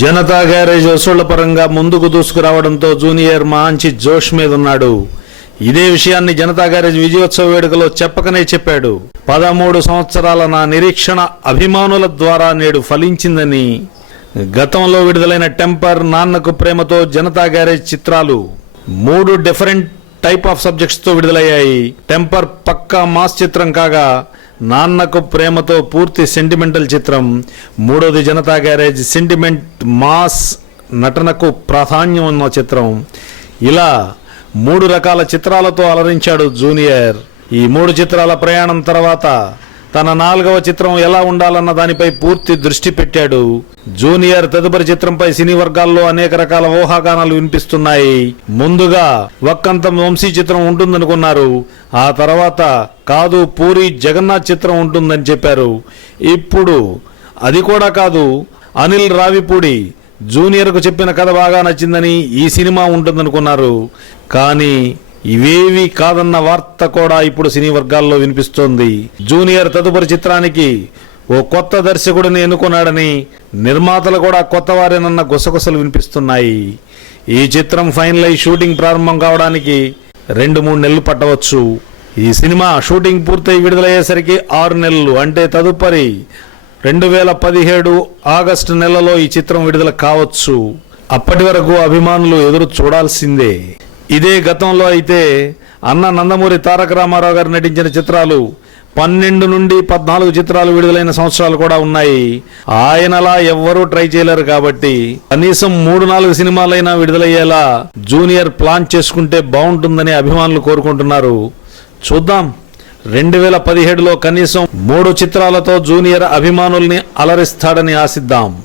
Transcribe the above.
Janata garage వసూళ్ళ పరంగా ముందుకు దూసుకురావడంతో junior మంచి జోష్ మీద ఉన్నాడు. ఇదే విషయాన్ని జనతా గ్యారేజ్ విజయోత్సవ వేడుకలో చెప్పకనే చెప్పాడు. పదమూడు సంవత్సరాల నా నిరీక్షణ అభిమానుల ద్వారా నేడు ఫలించిందని. గతంలో విడుదలైన టెంపర్ నాన్నకు ప్రేమతో జనతా గ్యారేజ్ చిత్రాలు మూడు డిఫరెంట్ టైప్ ఆఫ్ సబ్జెక్ట్స్తో విడుదలయ్యాయి. టెంపర్ పక్కా మాస్ చిత్రం కాగా నాన్నకు ప్రేమతో పూర్తి సెంటిమెంటల్ చిత్రం మూడోది జనతా గ్యారేజ్ సెంటిమెంట్ మాస్ నటనకు ప్రాధాన్యం ఉన్న చిత్రం. ఇలా మూడు రకాల చిత్రాలతో అలరించాడు జూనియర్. ఈ మూడు చిత్రాల ప్రయాణం తర్వాత తన నాలుగవ చిత్రం ఎలా ఉండాలన్న దానిపై పూర్తి దృష్టి పెట్టాడు. జూనియర్ తదుపరి చిత్రంపై సినీ వర్గాల్లో అనేక రకాల ఊహాగానాలు వినిపిస్తున్నాయి. ముందుగా వక్కంత వంశీ చిత్రం ఉంటుందనుకున్నారు. ఆ తర్వాత కాదు పూరి జగన్నాథ్ చిత్రం ఉంటుందని చెప్పారు. ఇప్పుడు అది కూడా కాదు అనిల్ రావిపూడి జూనియర్కు చెప్పిన కథ బాగా నచ్చిందని ఈ సినిమా ఉంటుందనుకున్నారు. కానీ ఇవేవి కాదన్న వార్త కూడా ఇప్పుడు సినీ వర్గాల్లో వినిపిస్తోంది. జూనియర్ తదుపరి చిత్రానికి ఓ కొత్త దర్శకుడిని ఎన్నుకున్నాడని నిర్మాతలు కూడా కొత్త వారేనన్న గుసగుసలు వినిపిస్తున్నాయి. ఈ చిత్రం ఫైనల్ అయి షూటింగ్ ప్రారంభం కావడానికి రెండు మూడు నెలలు పట్టవచ్చు. ఈ సినిమా షూటింగ్ పూర్తయి విడుదలయ్యేసరికి ఆరు నెలలు అంటే తదుపరి రెండు వేల పదిహేడు ఆగస్టు నెలలో ఈ చిత్రం విడుదల కావచ్చు. అప్పటి వరకు అభిమానులు ఎదురు చూడాల్సిందే. ఇదే గతంలో అయితే అన్న నందమూరి తారక రామారావు గారు నటించిన చిత్రాలు పన్నెండు నుండి పద్నాలుగు చిత్రాలు విడుదలైన సంవత్సరాలు కూడా ఉన్నాయి. ఆయనలా ఎవ్వరూ ట్రై చేయలేరు కాబట్టి కనీసం మూడు నాలుగు సినిమాలైనా విడుదలయ్యేలా జూనియర్ ప్లాన్ చేసుకుంటే బాగుంటుందని అభిమానులు కోరుకుంటున్నారు. చూద్దాం. రెండు వేల పదిహేడులో కనీసం మూడు చిత్రాలతో జూనియర్ అభిమానుల్ని అలరిస్తాడని ఆశిద్దాం.